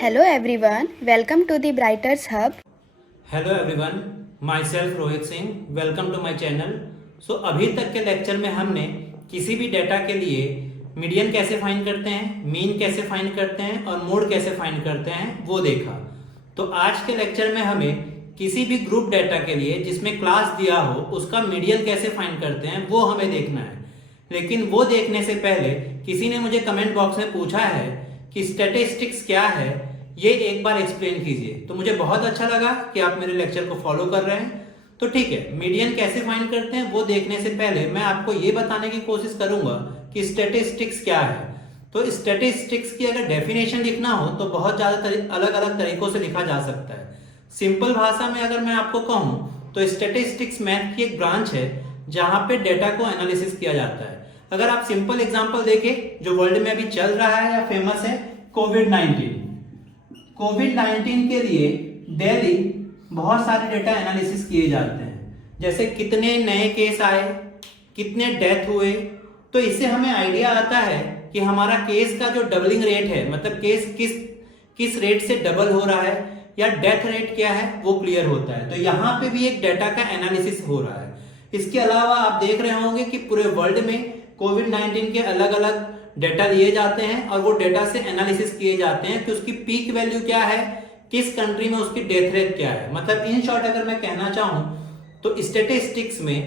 Hello everyone, welcome to the Brighters Hub. Hello everyone, myself Rohit Singh, welcome to my channel. So अभी तक के lecture में हमने किसी भी डेटा के लिए मीडियन कैसे फाइंड करते हैं, मीन कैसे फाइंड करते हैं और मोड कैसे फाइंड करते हैं वो देखा। तो आज के लेक्चर में हमें किसी भी ग्रुप डेटा के लिए जिसमें क्लास दिया हो उसका मीडियन कैसे फाइंड करते हैं वो हमें देखना है। लेकिन वो देखने से पहले किसी ने मुझे कमेंट बॉक्स में पूछा है कि स्टैटिस्टिक्स क्या है, ये एक बार एक्सप्लेन कीजिए। तो मुझे बहुत अच्छा लगा कि आप मेरे लेक्चर को फॉलो कर रहे हैं। तो ठीक है, मीडियन कैसे फाइंड करते हैं वो देखने से पहले मैं आपको ये बताने की कोशिश करूंगा कि स्टैटिस्टिक्स क्या है। तो स्टैटिस्टिक्स की अगर डेफिनेशन लिखना हो तो बहुत ज्यादा अलग अलग तरीकों से लिखा जा सकता है। सिंपल भाषा में अगर मैं आपको कहूं तो स्टैटिस्टिक्स मैथ की एक ब्रांच है जहां पे डेटा को एनालिसिस किया जाता है। अगर आप सिंपल एग्जांपल देखें जो वर्ल्ड में अभी चल रहा है या फेमस है, कोविड-19 के लिए डेली बहुत सारे डेटा एनालिसिस किए जाते हैं, जैसे कितने नए केस आए, कितने डेथ हुए। तो इससे हमें आइडिया आता है कि हमारा केस का जो डबलिंग रेट है, मतलब केस किस रेट से डबल हो रहा है या डेथ रेट क्या है वो क्लियर होता है। तो यहाँ पे भी एक डेटा का एनालिसिस हो रहा है। इसके अलावा आप देख रहे होंगे कि पूरे वर्ल्ड में कोविड-19 के अलग अलग डेटा लिए जाते हैं और वो डेटा से एनालिसिस किए जाते हैं कि उसकी पीक वैल्यू क्या है, किस कंट्री में उसकी डेथ रेट क्या है। मतलब इन शॉर्ट अगर मैं कहना चाहूं तो स्टैटिस्टिक्स में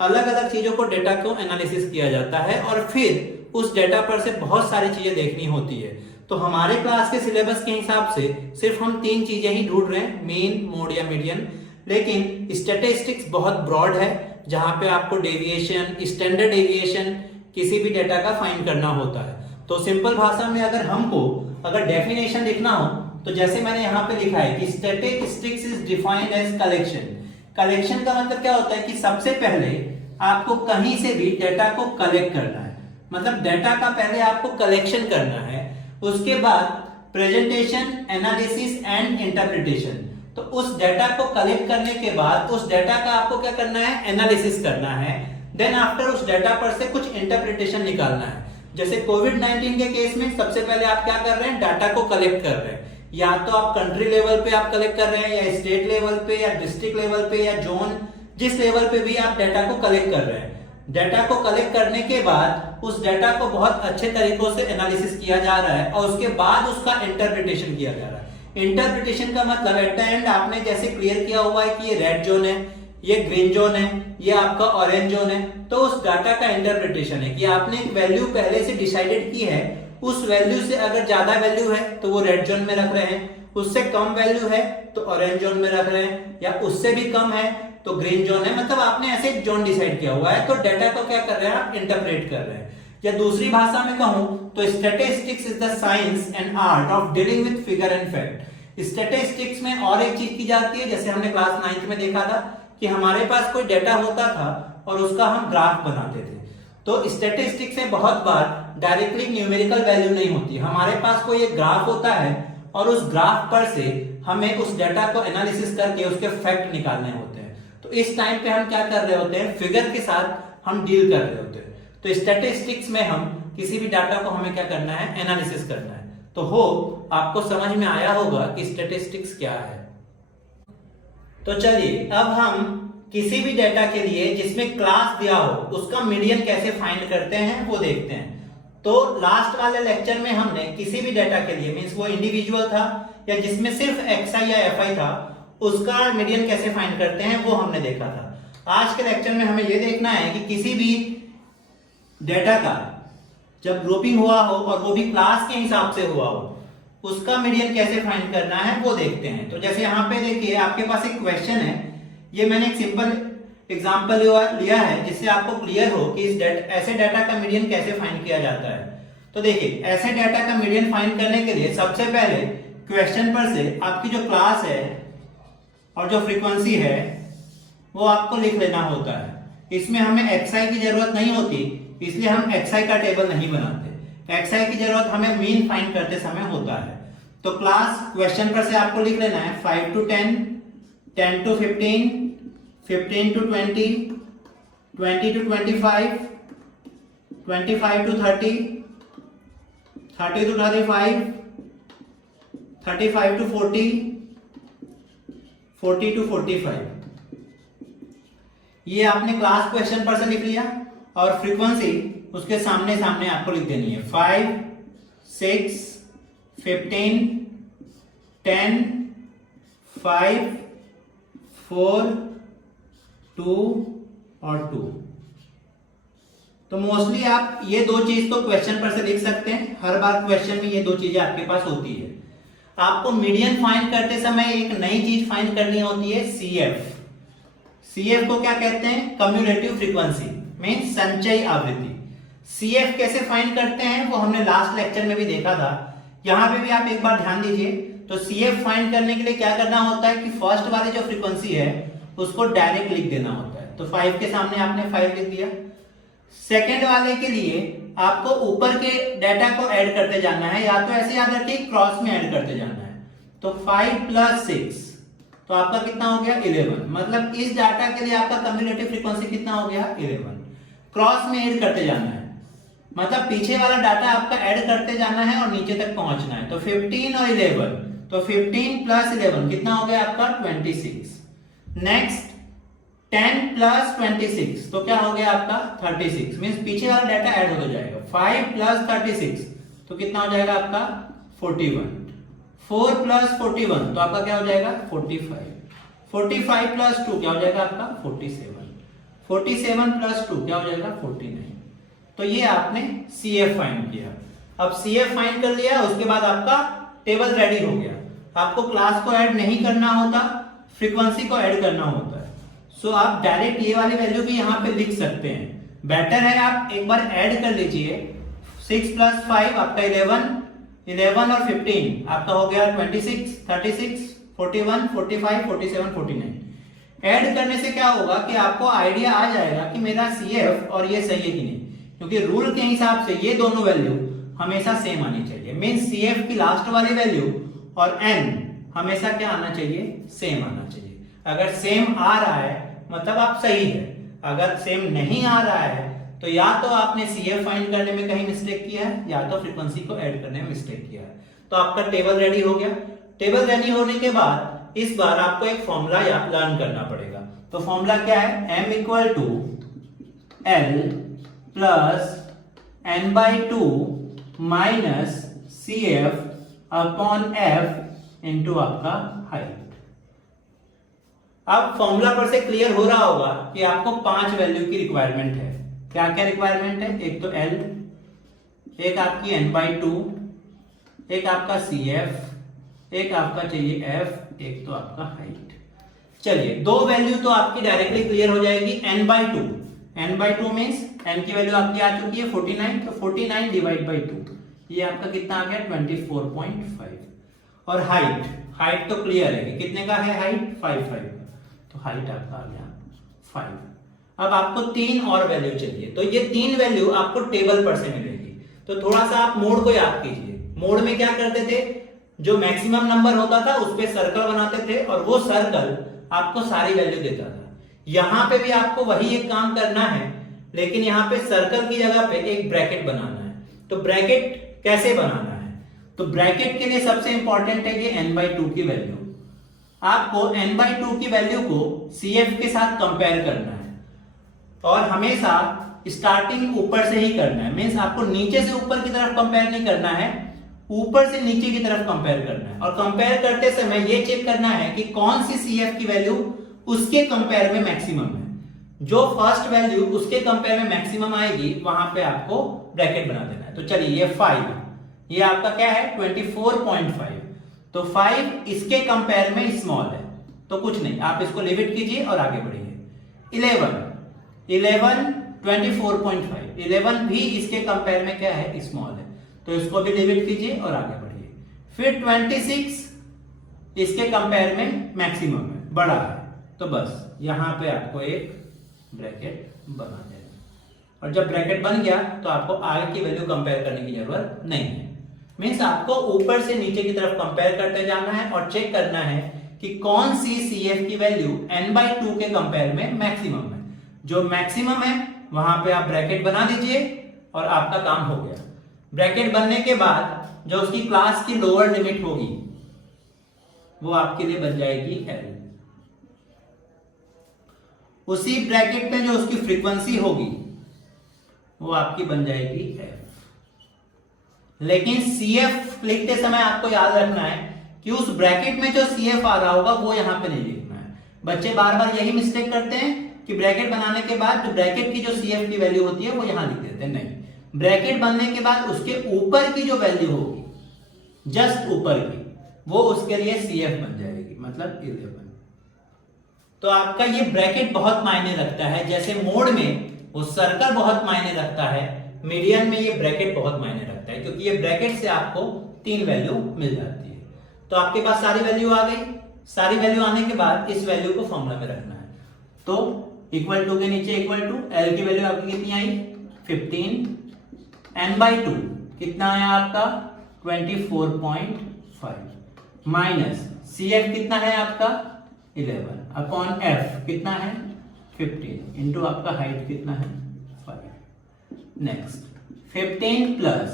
अलग अलग चीजों को डेटा को एनालिसिस किया जाता है और फिर उस डेटा पर से बहुत सारी चीजें देखनी होती है। तो हमारे क्लास के सिलेबस के हिसाब से सिर्फ हम 3 चीजें ही ढूंढ रहे हैं, मीन, मोड या मीडियन। लेकिन स्टैटिस्टिक्स बहुत ब्रॉड है जहां पे आपको डेविएशन, स्टैंडर्ड डेविएशन किसी भी डेटा का फाइंड करना होता है। तो सिंपल भाषा में अगर डेफिनेशन लिखना हो तो जैसे मैंने यहाँ पे लिखा है कि statistics is defined as collection. Collection का मतलब क्या होता है कि सबसे पहले आपको कहीं से भी डेटा को कलेक्ट करना है, मतलब डेटा का पहले आपको कलेक्शन करना है, उसके बाद प्रेजेंटेशन, एनालिसिस एंड इंटरप्रिटेशन। तो उस डेटा को कलेक्ट करने के बाद उस डेटा का आपको क्या करना है, एनालिसिस करना है। देन आफ्टर उस डेटा पर से कुछ इंटरप्रिटेशन निकालना है। जैसे कोविड-19 के केस में सबसे पहले आप क्या कर रहे हैं, डाटा को कलेक्ट कर रहे हैं। या तो आप कंट्री लेवल पे आप कलेक्ट कर रहे हैं या स्टेट लेवल पे या डिस्ट्रिक्ट लेवल पे या जोन, जिस लेवल पे भी आप डेटा को कलेक्ट कर रहे हैं। डेटा को कलेक्ट करने के बाद उस डेटा को बहुत अच्छे तरीकों से एनालिसिस किया जा रहा है और उसके बाद उसका इंटरप्रिटेशन किया जा रहा है। इंटरप्रिटेशन का मतलब एट द एंड आपने जैसे क्लियर किया हुआ है कि ये रेड जोन है, ये ग्रीन जोन है, ये आपका ऑरेंज जोन है। तो उस डाटा का इंटरप्रिटेशन है कि आपने एक वैल्यू पहले से डिसाइडेड की है, उस वैल्यू से अगर ज्यादा वैल्यू है तो वो रेड जोन में रख रहे हैं, उससे कम वैल्यू है तो ऑरेंज जोन में रख रहे हैं, या उससे भी कम है तो ग्रीन जोन है। मतलब आपने ऐसे एक जोन डिसाइड किया हुआ है, तो डेटा को क्या कर रहे हैं, आप इंटरप्रेट कर रहे हैं। या दूसरी भाषा में कहूं तो statistics is the science and art of dealing with figure and fact. Statistics में और एक चीज की जाती है, जैसे हमने क्लास 9th में देखा था कि हमारे पास कोई डेटा होता था और उसका हम ग्राफ बनाते थे। तो स्टैटिस्टिक्स में बहुत बार डायरेक्टली न्यूमेरिकल वैल्यू नहीं होती, हमारे पास कोई एक ग्राफ होता है और उस ग्राफ पर से हमें उस डेटा को एनालिसिस करके उसके फैक्ट निकालने होते हैं। तो इस टाइम पे हम क्या कर रहे होते हैं, फिगर के साथ हम डील कर रहे होते हैं। तो स्टैटिस्टिक्स में हम किसी भी डाटा को हमें क्या करना है, एनालिसिस करना है। तो होप आपको समझ में आया होगा कि स्टैटिस्टिक्स क्या है। तो चलिए अब हम किसी भी डेटा के लिए जिसमें क्लास दिया हो उसका मीडियन कैसे फाइंड करते हैं वो देखते हैं। तो लास्ट वाले लेक्चर में हमने किसी भी डेटा के लिए, मींस वो इंडिविजुअल था या जिसमें सिर्फ xi या fi था, उसका मीडियन कैसे फाइंड करते हैं वो हमने देखा था। आज के लेक्चर में हमें ये देखना है कि किसी भी डेटा का जब ग्रुपिंग हुआ हो और वो भी क्लास के हिसाब से हुआ हो, उसका मीडियन कैसे फाइंड करना है वो देखते हैं। तो जैसे यहाँ पे देखिए आपके पास एक क्वेश्चन है, ये मैंने एक सिंपल एग्जांपल लिया है जिससे आपको क्लियर हो कि ऐसे डाटा का मीडियन कैसे फाइंड किया जाता है। तो देखिए ऐसे डाटा का मीडियन फाइंड करने के लिए सबसे पहले क्वेश्चन पर से आपकी जो क्लास है और जो फ्रीक्वेंसी है वो आपको लिख लेना होता है। इसमें हमें xi की जरूरत नहीं होती, इसलिए हम xi का टेबल नहीं बनाते। xi की जरूरत हमें मीन फाइंड करते समय होता है। तो क्लास क्वेश्चन पर से आपको लिख लेना है 5 to 10, 10 to 15, 15 to 20, 20 to 25, 25 to 30, 30 to 35, 35 to 40, 40 to 45। ये आपने क्लास क्वेश्चन पर से लिख लिया और फ्रीक्वेंसी उसके सामने सामने आपको लिख देनी है। 5, 6, 15, 10, 5, 4, 2 और 2। तो मोस्टली आप ये दो चीज तो क्वेश्चन पर से लिख सकते हैं, हर बार क्वेश्चन में ये दो चीजें आपके पास होती है। आपको मीडियन फाइंड करते समय एक नई चीज फाइंड करनी होती है, सीएफ। सीएफ को क्या कहते हैं? कम्युलेटिव फ्रीक्वेंसी, मींस संचयी आवृत्ति। सीएफ कैसे फाइंड करते हैं वो हमने लास्ट लेक्चर में भी देखा था, यहां पे भी आप एक बार ध्यान दीजिए। तो सीएफ फाइंड करने के लिए क्या करना होता है कि फर्स्ट वाली जो फ्रीक्वेंसी है उसको डायरेक्ट लिख देना होता है। तो 5 के सामने आपने 5 लिख दिया। सेकेंड वाले के लिए आपको ऊपर के डाटा को ऐड करते जाना है, या तो ऐसे याद रखिए क्रॉस में ऐड करते जाना है। तो 5 + 6 तो आपका कितना हो गया? 11। मतलब इस डाटा के लिए आपका कम्युलेटिव फ्रीक्वेंसी कितना हो गया? 11। क्रॉस में ऐड करते जाना है, मतलब पीछे वाला डाटा आपका ऐड करते जाना है और नीचे तक पहुंचना है। तो 15 और 11, तो 15 + 11 कितना हो गया आपका? 26। नेक्स्ट 10 + 26 तो क्या हो गया आपका? 36। मींस पीछे वाला डाटा ऐड होता जाएगा। 5 + 36 तो कितना हो जाएगा आपका? 41। 4 + 41 तो आपका क्या हो जाएगा? 45। 45 + 2 क्या हो जाएगा आपका? 47। 47 + 2 क्या हो जाएगा? 49। तो ये आपने सीएफ फाइंड किया। अब सीएफ फाइंड कर लिया, उसके बाद आपका टेबल रेडी हो गया। आपको क्लास को ऐड नहीं करना होता, फ्रीक्वेंसी को ऐड करना होता है। सो आप डायरेक्ट ये वाली वैल्यू भी यहाँ पे लिख सकते हैं। बेटर है आप एक बार ऐड कर लीजिए। 6 + 5 आपका 11, 11 और 15 आपका हो गया 26, 36, 41, 45, 47, 49। ऐड करने से क्या होगा कि आपको आइडिया आ जाएगा कि मेरा सीएफ और ये सही है कि नहीं, क्योंकि रूल के हिसाब से ये दोनों वैल्यू हमेशा सेम आनी चाहिए। मींस सीएफ की लास्ट वाली वैल्यू और एन हमेशा क्या आना चाहिए? सेम आना चाहिए। अगर सेम आ रहा है मतलब आप सही है, अगर सेम नहीं आ रहा है तो या तो आपने सीएफ फाइंड करने में कहीं मिस्टेक किया है, या तो फ्रीक्वेंसी को ऐड करने में मिस्टेक किया है। तो आपका टेबल रेडी हो गया। टेबल रेडी होने के बाद इस बार आपको एक फॉर्मूला लर्न करना पड़ेगा। तो फॉर्मूला क्या है? m = L + n/2 - CF/F × आपका हाइट। अब फॉर्मूला पर से क्लियर हो रहा होगा कि आपको 5 वैल्यू की रिक्वायरमेंट है। क्या क्या रिक्वायरमेंट है? एक तो L, एक आपकी n/2, एक आपका CF, एक आपका चाहिए F, एक तो आपका हाइट। चलिए, दो वैल्यू तो आपकी डायरेक्टली क्लियर हो जाएगी। n/2, n/2 मींस n की वैल्यू आपकी आ चुकी है 49, तो 49 / 2 ये आपका कितना आ गया? 24.5। और हाइट तो क्लियर है कि कितने का है हाइट? 5 तो हाइट आपका आ गया 5। अब आपको 3 और वैल्यू चाहिए, तो ये 3 वैल्यू आपको टेबल पर से मिलेगी। तो थोड़ा सा आप मोड को याद कीजिए। मोड में क्या करते थे? जो मैक्सिमम नंबर होता था उस पे सर्कल बनाते थे और वो सर्कल आपको सारी वैल्यू देता था। यहां पे भी आपको वही एक काम करना है, लेकिन यहां पे सर्कल की जगह पे एक ब्रैकेट बनाना है। तो ब्रैकेट कैसे बनाना है? तो ब्रैकेट के लिए सबसे इंपॉर्टेंट है ये n/2 की वैल्यू। आपको n/2 की वैल्यू को CF के साथ कंपेयर करना है और हमेशा स्टार्टिंग ऊपर से ही करना है। मींस आपको नीचे से ऊपर की तरफ कंपेयर नहीं करना है, ऊपर से नीचे की तरफ कंपेयर करना है। और कंपेयर करते समय ये चेक करना है कि कौन सी CF की वैल्यू उसके कंपेयर में मैक्सिमम है। जो फर्स्ट वैल्यू उसके कंपेयर में मैक्सिमम आएगी वहां पे आपको ब्रैकेट बना देना है। तो चलिए, ये 5, ये आपका क्या है? 24.5। तो 5 इसके कंपेयर में स्मॉल है, तो कुछ नहीं, आप इसको लिमिट कीजिए और आगे बढ़िए। 11 24.5, 11 भी इसके कंपेयर में क्या है? स्मॉल है, तो इसको भी लिमिट कीजिए और आगे बढ़िए। फिर 26 इसके कंपेयर में मैक्सिमम है, बड़ा है, तो बस यहां पे आपको एक ब्रैकेट बना देना। और जब ब्रैकेट बन गया तो आपको आगे की वैल्यू कंपेयर करने की जरूरत नहीं है। मींस आपको ऊपर से नीचे की तरफ कंपेयर करते जाना है और चेक करना है कि कौन सी CF की वैल्यू n/2 के कंपेयर में मैक्सिमम है। जो मैक्सिमम है वहां पे आप ब्रैकेट बना दीजिए और आपका काम हो गया। ब्रैकेट बनने के बाद जो उसकी क्लास की लोअर लिमिट होगी वो आपके लिए बन जाएगी L। उसी ब्रैकेट में जो उसकी फ्रीक्वेंसी होगी वो आपकी बन जाएगी F। लेकिन CF लिखते समय आपको याद रखना है कि उस ब्रैकेट में जो CF आ रहा होगा वो यहां पे नहीं लिखना है। बच्चे बार बार यही मिस्टेक करते हैं कि ब्रैकेट बनाने के बाद जो ब्रैकेट की जो CF की वैल्यू होती है वो यहां लिख देते हैं। नहीं, ब्रैकेट बनने के बाद उसके ऊपर की जो वैल्यू होगी, जस्ट ऊपर की, वो उसके लिए CF बन जाएगी, मतलब 11। तो आपका ये ब्रैकेट बहुत मायने रखता है। जैसे मोड में वो सर्कल बहुत मायने रखता है, मीडियन में ये ब्रैकेट बहुत मायने रखता है, क्योंकि ये ब्रैकेट से आपको 3 वैल्यू मिल जाती है। तो आपके पास सारी वैल्यू आ गई। सारी वैल्यू आने के बाद इस वैल्यू को फॉर्मूला में रखना है। तो इक्वल टू के नीचे इक्वल टू, L की वैल्यू आपकी कितनी आई 15, n/2 कितना आया आपका 24.5 माइनस CF कितना है आपका 11 अपॉन F कितना है 15 इंटू आपका हाइट कितना है 5। नेक्स्ट 15 प्लस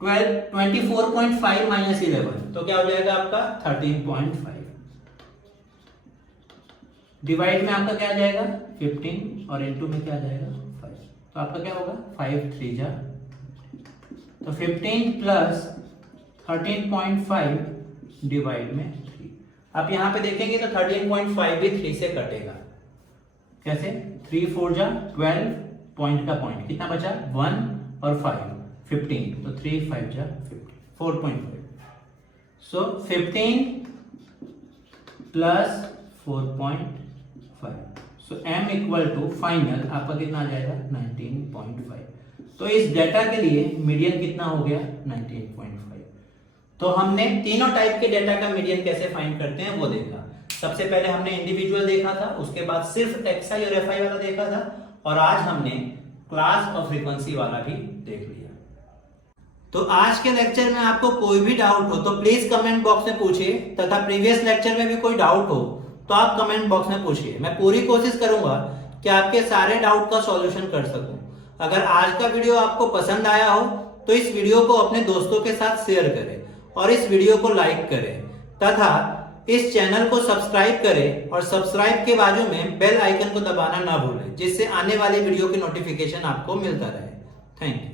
24.5 माइनस 11 तो क्या हो जाएगा आपका 13.5। डिवाइड में आपका क्या आ जाएगा 15 और इनटू में क्या आ जाएगा 5। तो आपका क्या होगा 5 3 जा, तो 15 प्लस 13.5 डिवाइड में 3। आप यहां पे देखेंगे तो 13.5 भी 3 से कटेगा। कैसे 3 4 जा 12, पॉइंट का पॉइंट कितना बचा 1 और 5 15, तो 3 5 जा 4.5। So 15 plus 4.5, so m equal to final आपका कितना आ जाएगा 19.5। तो इस डेटा के लिए मीडियन कितना हो गया 19.5। तो हमने तीनों टाइप के डेटा का मीडियन कैसे फाइंड करते हैं वो देखा। सबसे पहले हमने इंडिविजुअल देखा था, उसके बाद सिर्फ XI और FI वाला देखा था, और आज हमने क्लास और फ्रीक्वेंसी वाला भी देख लिया। तो आज के लेक्चर में आपको कोई भी डाउट हो तो प्लीज कमेंट बॉक्स में पूछिए, तथा प्रीवियस लेक्चर में भी कोई डाउट हो तो आप कमेंट बॉक्स में पूछिए। मैं पूरी कोशिश करूंगा कि आपके सारे डाउट का सॉल्यूशन कर सकूं। अगर आज का वीडियो आपको पसंद आया हो तो इस वीडियो को अपने दोस्तों के साथ शेयर करें और इस वीडियो को लाइक करें, तथा इस चैनल को सब्सक्राइब करें और सब्सक्राइब के बाजू में बेल आइकन को दबाना ना भूलें, जिससे आने वाली वीडियो की नोटिफिकेशन आपको मिलता रहे। Thank you.